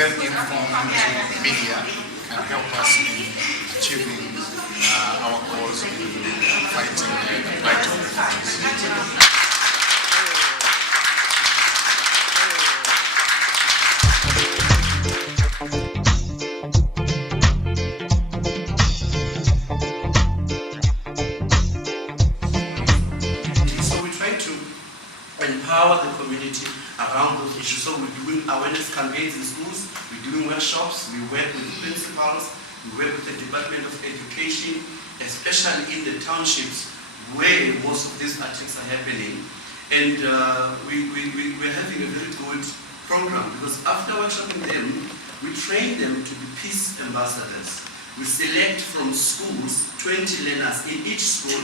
well-informed media can help us in achieving our goals in fighting the plight of refugees. Empower the community around those issues. So we're doing awareness campaigns in schools, we're doing workshops, we work with principals, we work with the Department of Education, especially in the townships where most of these attacks are happening. And we're having a very good program because after workshopping them, we train them to be peace ambassadors. We select from schools 20 learners in each school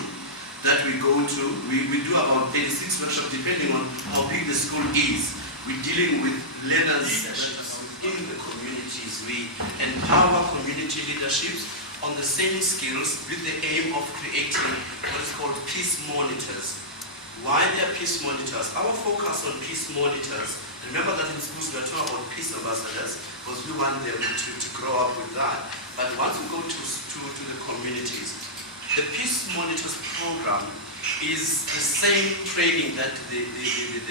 that we go to. We do about 36 workshops depending on how big the school is. We're dealing with learners in the communities. We empower community leaderships on the same skills with the aim of creating what is called peace monitors. Why they are peace monitors? Our focus on peace monitors, remember that in schools we are talking about peace ambassadors because we want them to grow up with that. But once we go to the communities, the Peace Monitors program is the same training that the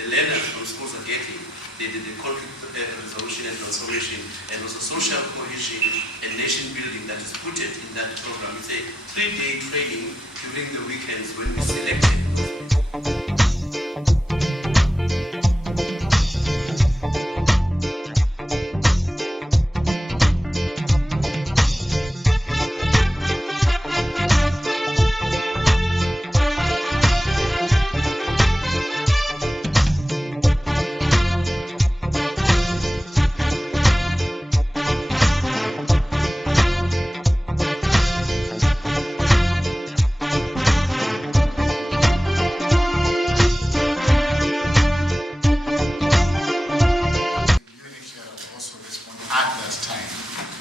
learners from schools are getting, the conflict resolution and transformation, and also social cohesion and nation building that is put in that program. It's a 3-day training during the weekends when we select it.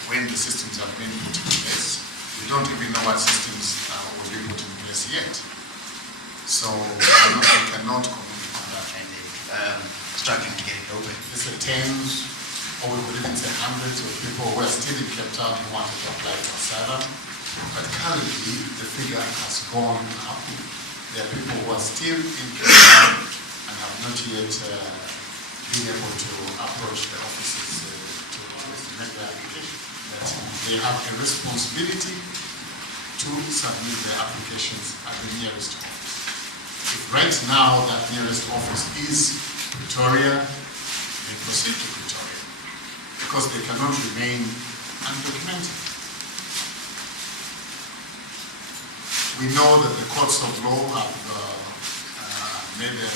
When the systems have been put in place, we don't even know what systems will be put in place yet. So we cannot comment on that. Struggling to get it open. It's a tens, or we could even say hundreds of people who are still in Cape Town who wanted to apply for asylum. But currently, the figure has gone up. There are people who are still in Cape Town and have not yet been able to approach the offices to make their application. That they have a responsibility to submit their applications at the nearest office. If right now that nearest office is Pretoria, they proceed to Pretoria because they cannot remain undocumented. We know that the courts of law have made a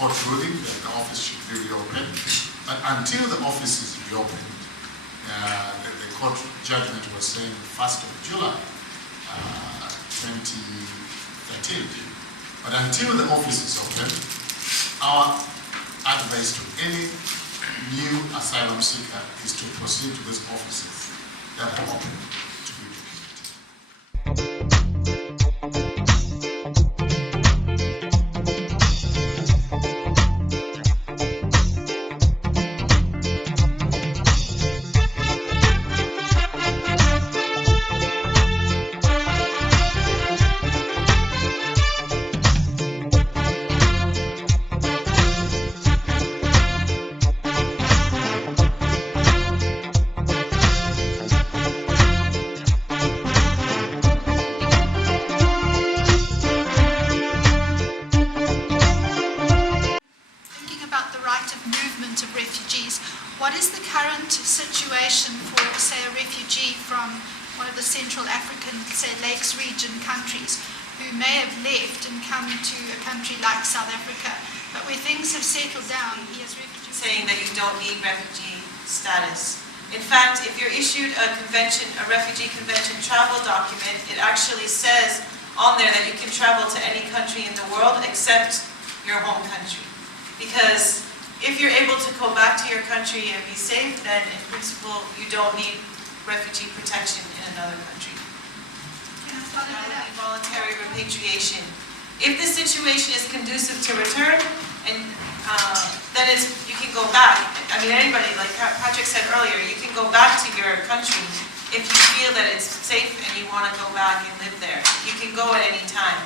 court ruling that the office should be reopened, but until the office is reopened, the court judgment was saying the 1st of July 2013. But until the office is open, our advice to any new asylum seeker is to proceed to these offices that are open to be visited. What is the current situation for, say, a refugee from one of the Central African, say, Lakes region countries who may have left and come to a country like South Africa, but where things have settled down, he has refugee... Saying that you don't need refugee status. In fact, if you're issued a refugee convention travel document, it actually says on there that you can travel to any country in the world except your home country. Because if you're able to go back to your country and be safe, then in principle you don't need refugee protection in another country. Voluntary repatriation. If the situation is conducive to return, and then you can go back. I mean, anybody, like Patrick said earlier, you can go back to your country if you feel that it's safe and you want to go back and live there. You can go at any time.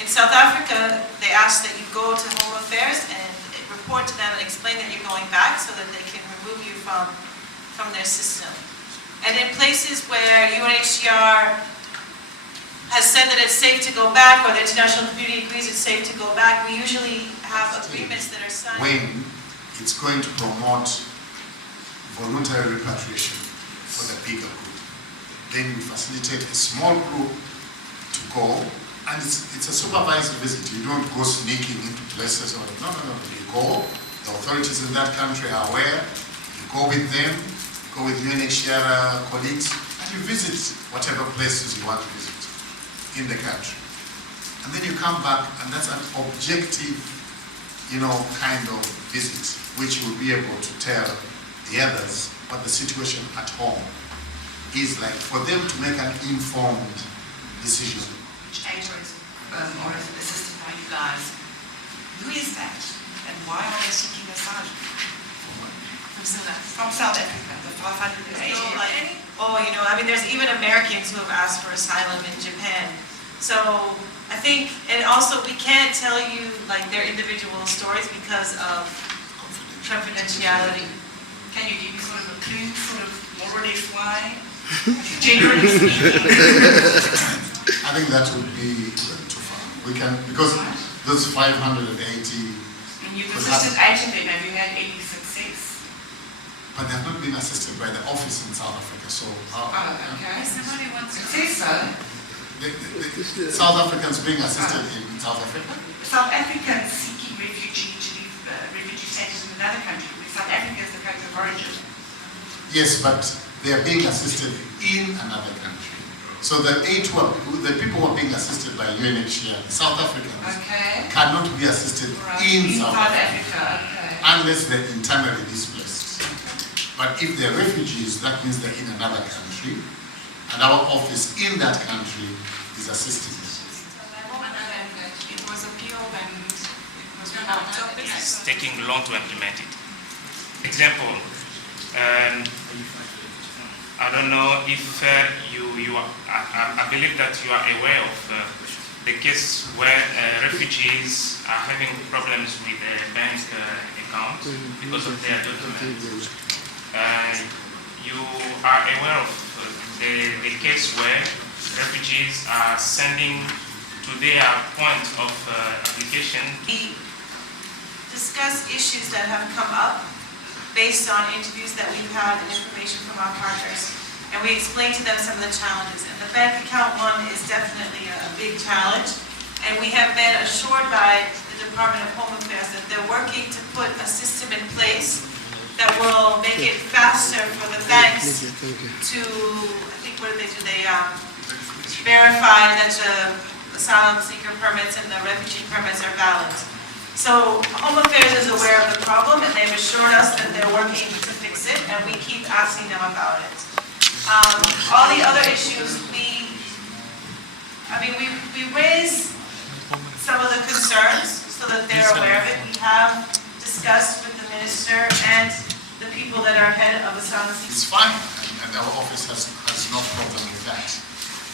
In South Africa, they ask that you go to Home Affairs and report to them and explain that you're going back so that they can remove you from their system. And in places where UNHCR has said that it's safe to go back, or the international community agrees it's safe to go back, we usually have agreements that are signed. When it's going to promote voluntary repatriation for the bigger group, then we facilitate a small group to go, and it's a supervised visit. You don't go sneaking into places or no. You go, the authorities in that country are aware, you go with them, you go with UNHCR colleagues, and you visit whatever places you want to visit in the country. And then you come back, and that's an objective, kind of visit, which will be able to tell the others what the situation at home is like, for them to make an informed decision. Which agent or is it assisted by you guys? Who is that? And why are they seeking asylum? From South Africa, the 580. There's even Americans who have asked for asylum in Japan. So I think, and also we can't tell you their individual stories because of confidentiality. Can you give me sort of a clue, more or less why? Generally speaking. I think that would be too far. We can, because those 580. And you've assisted agent them, have you had any success? But they have not been assisted by the office in South Africa, so... okay. Somebody wants success, though. The South Africans being assisted in South Africa? South Africans seeking refugee status in another country. South Africa is the country of origin. Yes, but they are being assisted in another country. So the people who are being assisted by UNHCR, South Africans, cannot be assisted in South Africa. Unless they're internally displaced. But if they're refugees, that means they're in another country, and our office in that country is assisting them. It was appealed and it was not. It's taking long to implement it. Example, I don't know if I believe that you are aware of the case where refugees are having problems with their bank account because of their documents. You are aware of the case where refugees are sending to their point of application. We discuss issues that have come up based on interviews that we've had and information from our partners. And we explain to them some of the challenges. And the bank account one is definitely a big challenge. And we have been assured by the Department of Home Affairs that they're working to put a system in place that will make it faster for the banks to, I think, what do? They verify that the asylum seeker permits and the refugee permits are valid. So Home Affairs is aware of the problem, and they've assured us that they're working to fix it, and we keep asking them about it. All the other issues, we raise some of the concerns so that they're aware of it. We have discussed with the minister and the people that are head of asylum seekers. It's fine, and our office has no problem with that.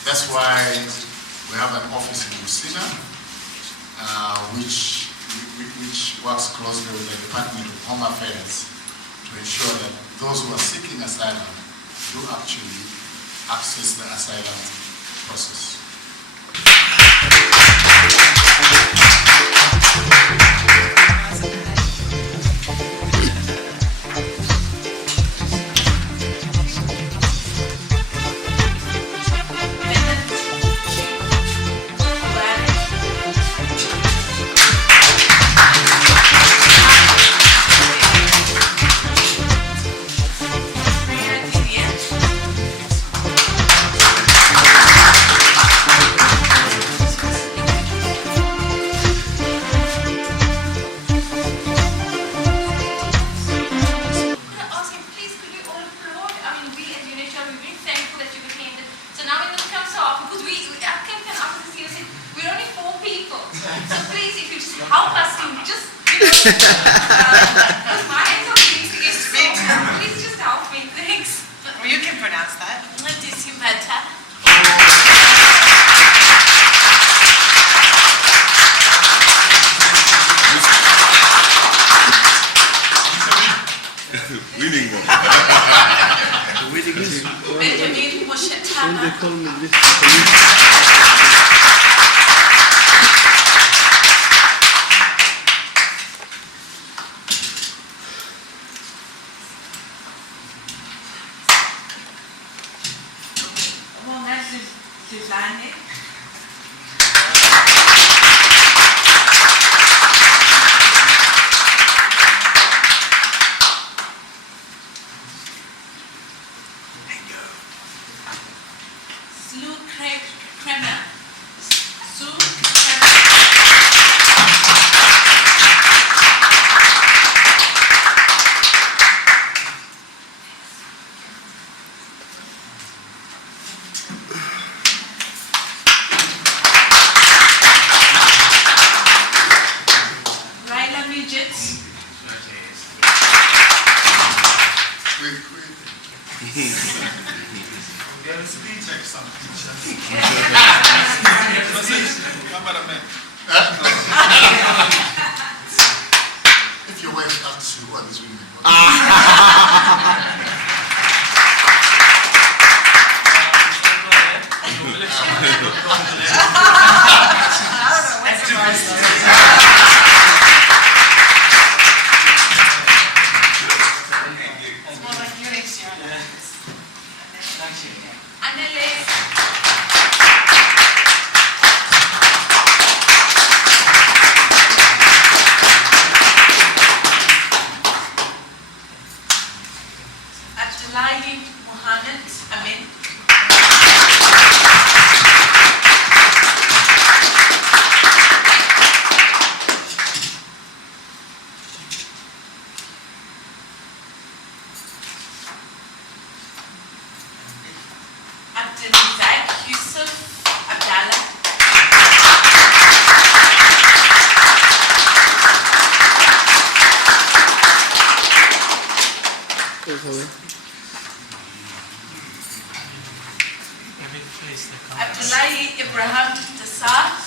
That's why we have an office in Lucina, which works closely with the Department of Home Affairs to ensure that those who are seeking asylum do actually access the asylum process. My hands are freezing. It's so hard. Please just help me. Thanks. Well, you can pronounce that. Benjamin Moshetaba. Well, that's Suzanne. Sue Kremer. Sue Kremer. Ryla Midget. Quick. Take some pictures. Cameraman. If your wife asks you what is women, It's more like UNHCR. Annele. Abdullahi Mohammed Amin. Abdelazak Yusuf Abdallah. Abdullahi Ibrahim Tassar.